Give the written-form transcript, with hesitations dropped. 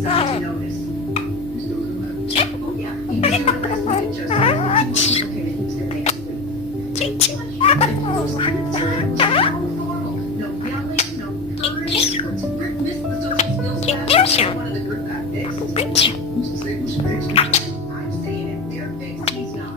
he's on to notice. Oh yeah, he was doing last week just okay, he's gonna make it. No yelling, no purring. Rick missed the social skills class. One of the group got fixed. Who's to say who's fixed? I'm saying it. They're fixed, he's not.